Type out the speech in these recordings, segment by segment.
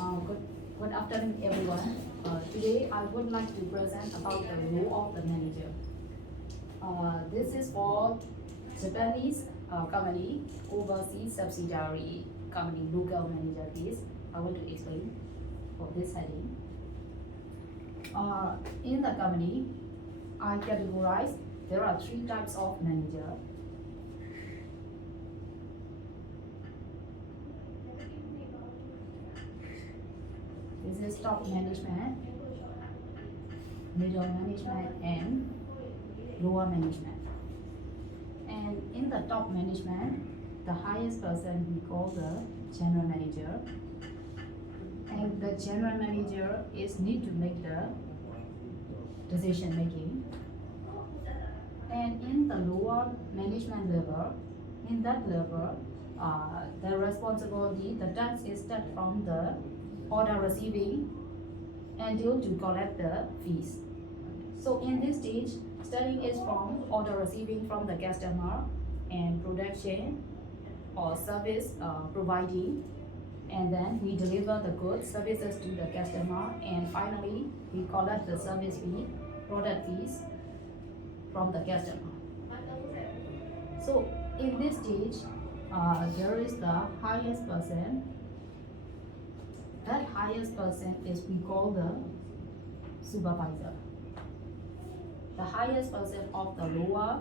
Good, good afternoon, everyone. Today, I would like to present about the role of the manager. This is for Japanese company, overseas subsidiary company, local manager is. I want to explain for this heading. In the company, I categorize there are three types of manager. This is top management, middle management, and lower management. And in the top management, the highest person we call the general manager. And the general manager is need to make the decision making. And in the lower management level, in that level, the responsibility, the task is start from the order receiving until to collect the fees. So in this stage, starting is from order receiving from the customer and production or service providing, and then we deliver the goods, services to the customer, and finally we collect the service fee, product fees from the customer. So in this stage, there is the highest person. That highest person is we call the supervisor. The highest person of the lower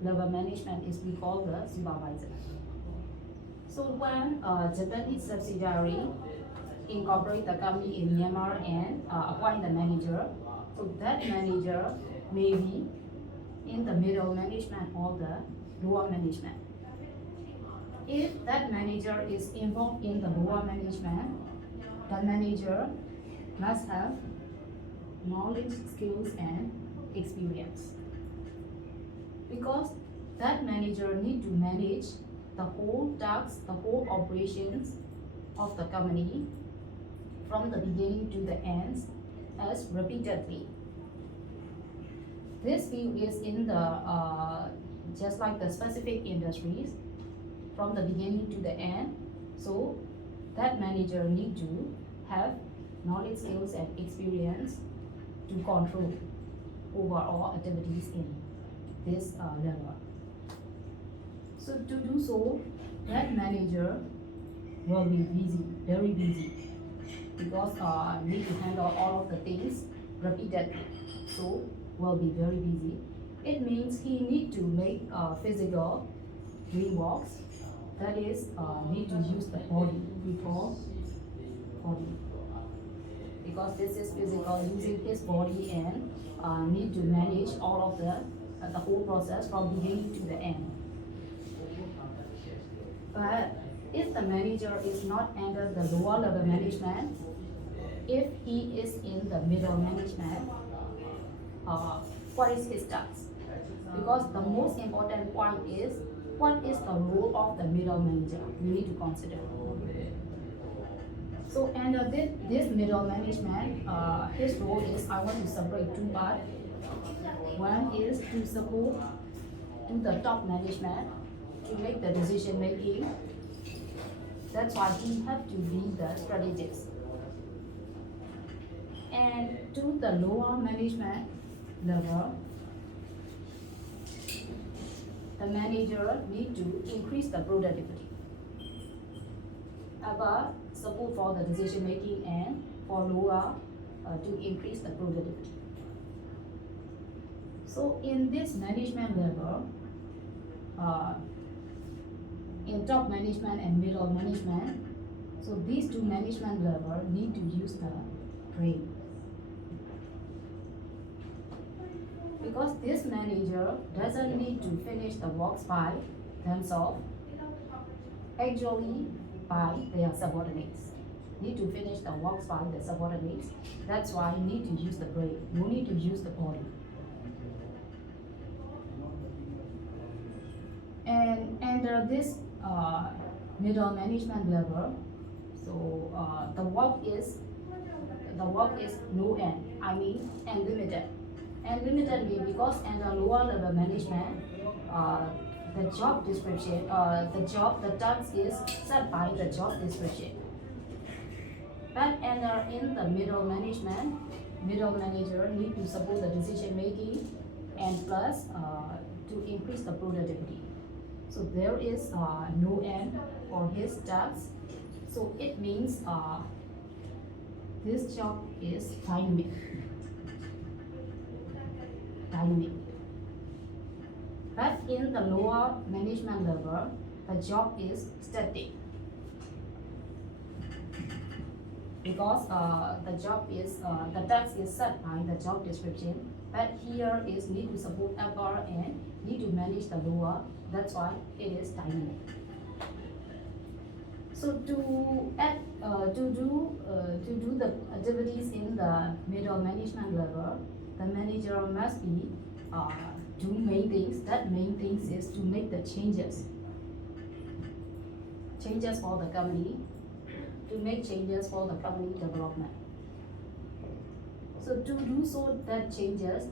level management is we call the supervisor. So when Japanese subsidiary incorporate the company in Myanmar and appoint the manager, so that manager may be in the middle management or the lower management. If that manager is involved in the lower management, the manager must have knowledge, skills, and experience. Because that manager need to manage the whole tasks, the whole operations of the company from the beginning to the end as repeatedly. This view is in the just like the specific industries from the beginning to the end. So that manager need to have knowledge, skills, and experience to control overall activities in this level. So to do so, that manager will be busy, very busy, because need to handle all of the things repeatedly. So will be very busy. It means he need to make physical doing works. That is, need to use the body before body, because this is physical, using his body and need to manage all of the whole process from beginning to the end. But if the manager is not under the lower level management, if he is in the middle management, what is his task? Because the most important point is what is the role of the middle manager we need to consider. So under this middle management, his role is, I want to separate two parts. One is to support to the top management to make the decision making. That's why he have to be the strategist. And to the lower management level, the manager need to increase the productivity. About support for the decision making and for lower to increase the productivity. So in this management level, in top management and middle management, so these two management levels need to use the brain. Because this manager doesn't need to finish the works by themselves, actually by their subordinates. Need to finish the works by the subordinates. That's why you need to use the brain. You need to use the body. And under this middle management level, so the work is no end. I mean unlimited. Unlimited means because under lower level management, the job description, the task is set by the job description. But in the middle management, middle manager need to support the decision making and plus to increase the productivity. So there is no end for his tasks. So it means this job is dynamic. Dynamic. But in the lower management level, the job is static. Because the job is the task is set by the job description, but here is need to support upper and need to manage the lower. That's why it is dynamic. So to add to do the activities in the middle management level, the manager must be do main things. That main things is to make the changes for the company, to make changes for the company development. So to do so that changes,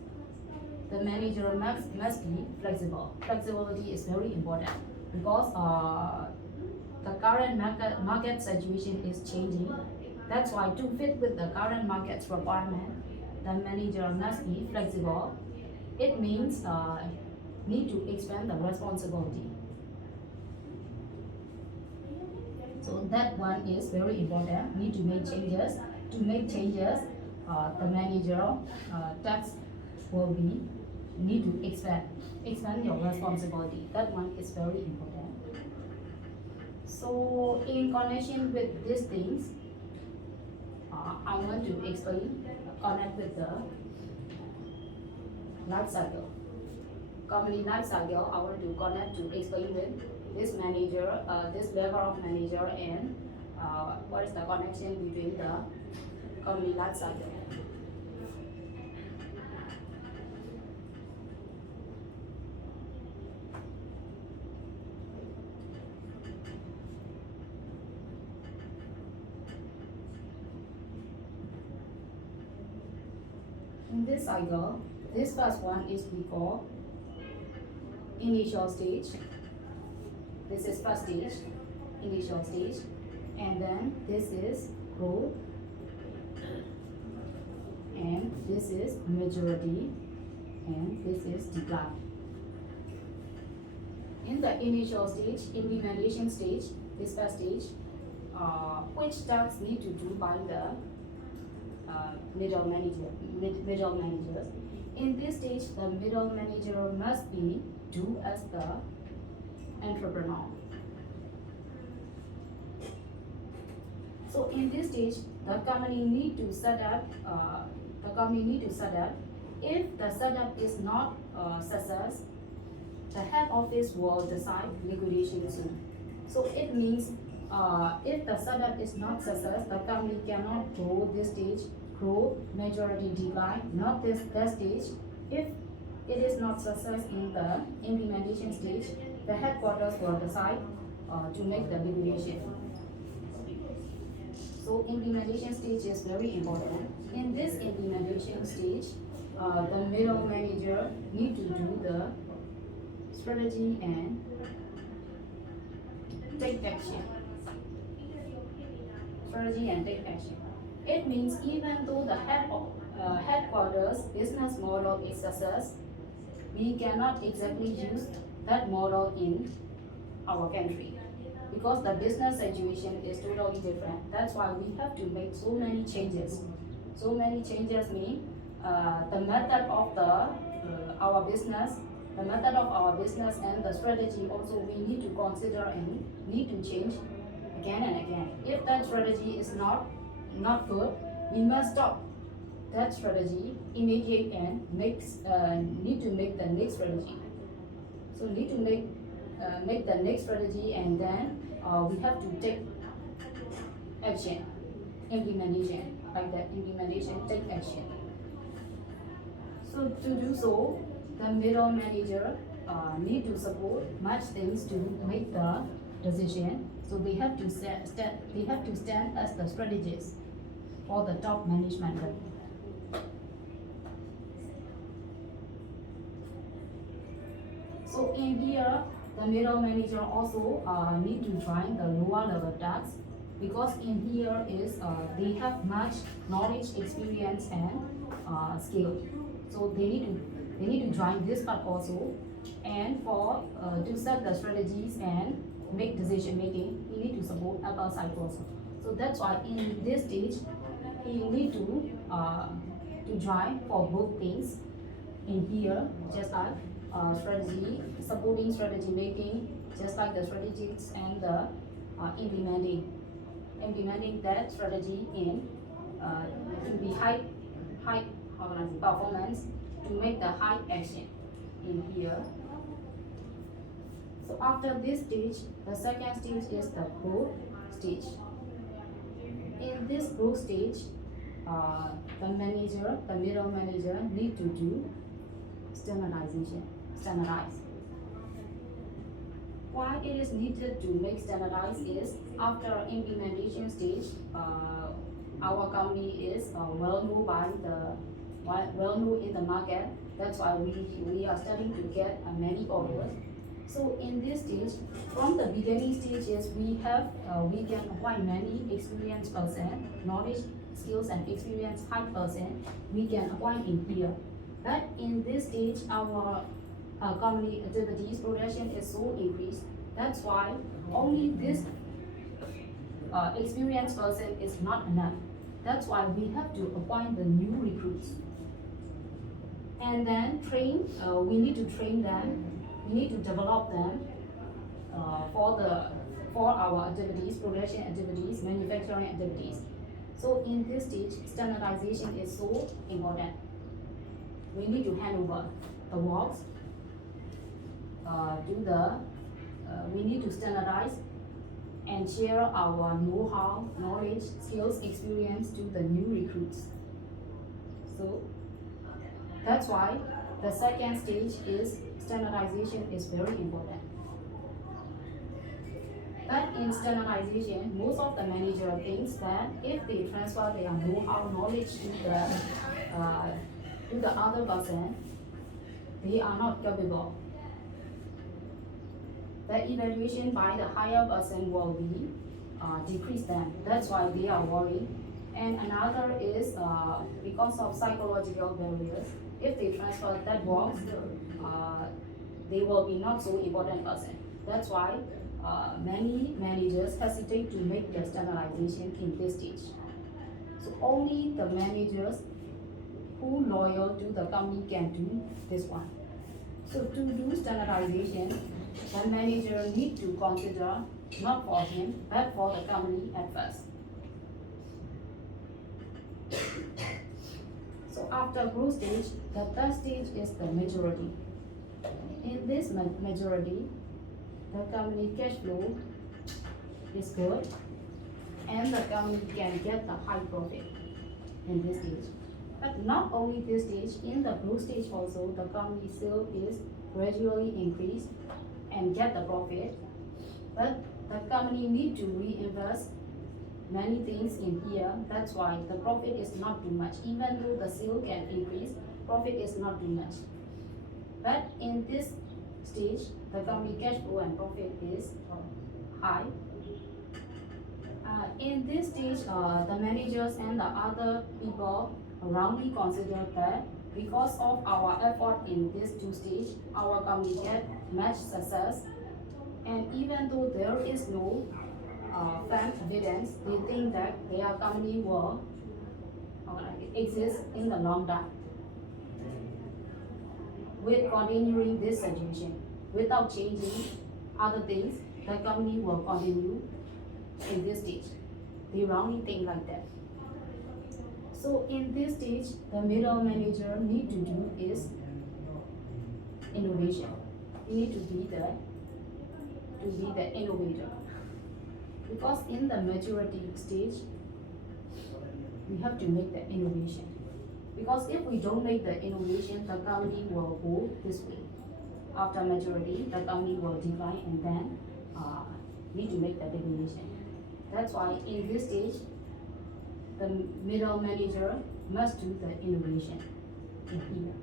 the manager must be flexible. Flexibility is very important because the current market situation is changing. That's why to fit with the current market's requirement, the manager must be flexible. It means need to expand the responsibility. So that one is very important. Need to make changes. To make changes, the manager task will be need to expand your responsibility. That one is very important. So in connection with these things, I want to explain connect with the life cycle. Company life cycle, I want to connect to explain with this manager, this level of manager, and what is the connection between the company life cycle. In this cycle, this first one is we call initial stage. This is first stage, initial stage, and then this is growth, and this is maturity, and this is decline. In the initial stage, implementation stage, this first stage, which tasks need to do by the middle managers. In this stage, the middle manager must be do as the entrepreneur. So in this stage, the company need to set up. If the setup is not success, the head office will decide liquidation soon. So it means if the setup is not success, the company cannot grow this stage, grow majority decline, not this stage. If it is not success in the implementation stage, the headquarters will decide to make the liquidation. So implementation stage is very important. In this implementation stage, the middle manager need to do the strategy and take action. Strategy and take action. It means even though the headquarters business model is success, we cannot exactly use that model in our country because the business situation is totally different. That's why we have to make so many changes. So many changes mean the method of our business, the method of our business and the strategy also we need to consider and need to change again and again. If that strategy is not good, we must stop that strategy immediately and need to make the next strategy. So need to make the next strategy and then we have to take action, implementation, like that implementation, take action. So to do so, the middle manager need to support much things to make the decision. So they have to stand as the strategists for the top management level. So in here, the middle manager also need to find the lower level tasks because in here is they have much knowledge, experience, and skill. So they need to join this part also, and for to set the strategies and make decision making, he need to support upper side also. So that's why in this stage, he need to join for both things in here, just like strategy, supporting strategy making, just like the strategies and the implementing that strategy to be high how can I say, performance, to make the high action in here. So after this stage, the second stage is the growth stage. In this growth stage, the middle manager need to do standardize. Why it is needed to make standardize is after implementation stage, our company is well known in the market. That's why we are starting to get many orders. So in this stage, from the beginning stages, we can acquire many experienced person, knowledge, skills, and experience high person. We can acquire in here. But in this stage, our company activities production is so increased. That's why only this experienced person is not enough. That's why we have to appoint the new recruits. And then we need to train them, we need to develop them for our activities, production activities, manufacturing activities. So in this stage, standardization is so important. We need to hand over the works, we need to standardize and share our know-how, knowledge, skills, experience to the new recruits. So that's why the second stage is standardization is very important. But in standardization, most of the manager thinks that if they transfer their know-how, knowledge to the other person, they are not capable. The evaluation by the higher person will be decrease them. That's why they are worried. And another is because of psychological barriers. If they transfer that work, they will be not so important person. That's why many managers hesitate to make the standardization in this stage. So only the managers who loyal to the company can do this one. So to do standardization, the manager need to consider not for him, but for the company at first. So after growth stage, the third stage is the maturity. In this maturity, the company cash flow is good, and the company can get the high profit in this stage. But not only this stage, in the growth stage also, the company sale is gradually increased and get the profit. But the company need to reinvest many things in here. That's why the profit is not too much. Even though the sale can increase, profit is not too much. But in this stage, the company cash flow and profit is high. In this stage, the managers and the other people wrongly consider that because of our effort in these two stages, our company get much success. And even though there is no firm evidence, they think that their company will exist in the long run. With continuing this situation, without changing other things, the company will continue in this stage. They wrongly think like that. So in this stage, the middle manager need to do is innovation. He need to be the innovator. Because in the maturity stage, we have to make the innovation. Because if we don't make the innovation, the company will go this way. After maturity, the company will decline and then need to make the deviation. That's why in this stage, the middle manager must do the innovation in here.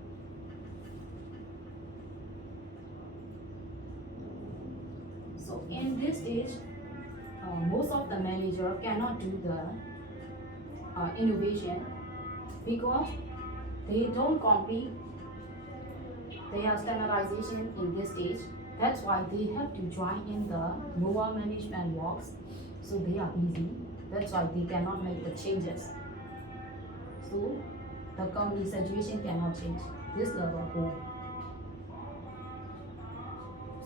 So in this stage, most of the manager cannot do the innovation because they don't complete their standardization in this stage. That's why they have to join in the lower management works. So they are busy. That's why they cannot make the changes. So the company situation cannot change. This level goal.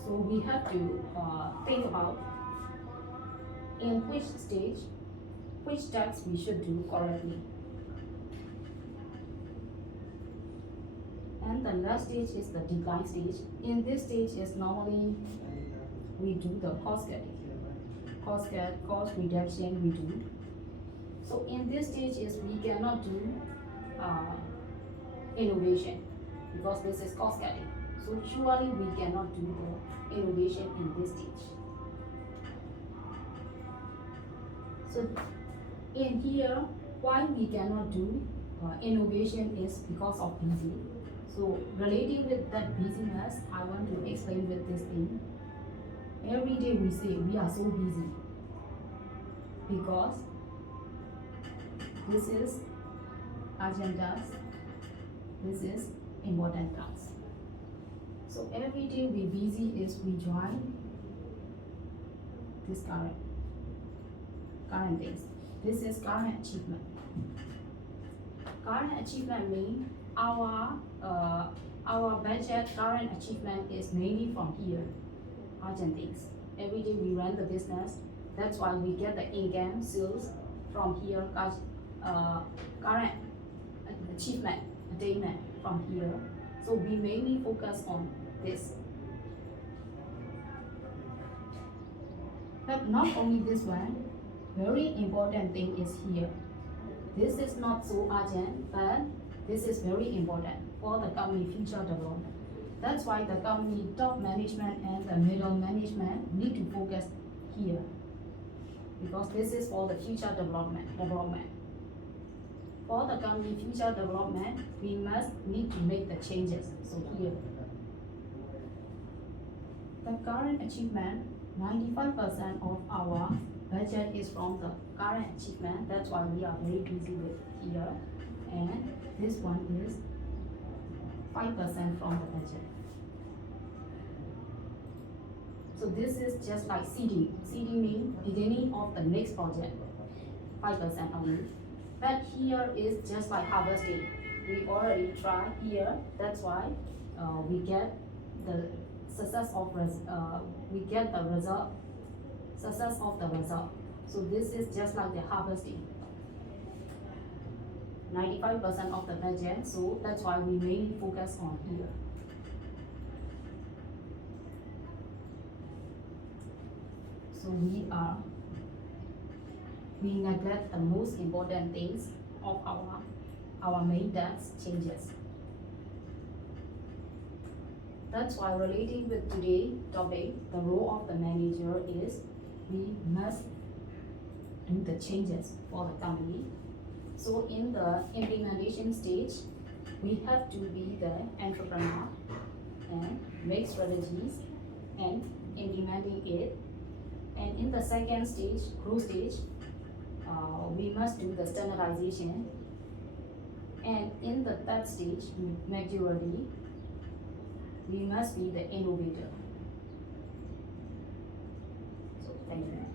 So we have to think about in which stage, which tasks we should do correctly. And the last stage is the decline stage. In this stage is normally we do the cost cutting. Cost reduction we do. So in this stage is we cannot do innovation because this is cost cutting. So surely we cannot do the innovation in this stage. So in here, why we cannot do innovation is because of busy. So relating with that busyness, I want to explain with this thing. Every day we say we are so busy because this is urgent task, this is important task. So every day we busy is we join this current things. This is current achievement. Current achievement means our budget current achievement is mainly from here, urgent things. Every day we run the business. That's why we get the income, sales from here, current achievement, attainment from here. So we mainly focus on this. But not only this one, very important thing is here. This is not so urgent, but this is very important for the company future development. That's why the company top management and the middle management need to focus here because this is for the future development. For the company future development, we must need to make the changes. So here, the current achievement, 95% of our budget is from the current achievement. That's why we are very busy with here. And this one is 5% from the budget. So this is just like seeding. Seeding means beginning of the next project, 5% only. But here is just like harvesting. We already tried here. That's why we get the success of we get the result. Success of the result. So this is just like the harvesting. 95% of the budget. So that's why we mainly focus on here. So we neglect the most important things of our main task changes. That's why relating with today's topic, the role of the manager is we must do the changes for the company. So in the implementation stage, we have to be the entrepreneur and make strategies and implementing it. And in the second stage, growth stage, we must do the standardization. And in the third stage, maturity, we must be the innovator. So thank you.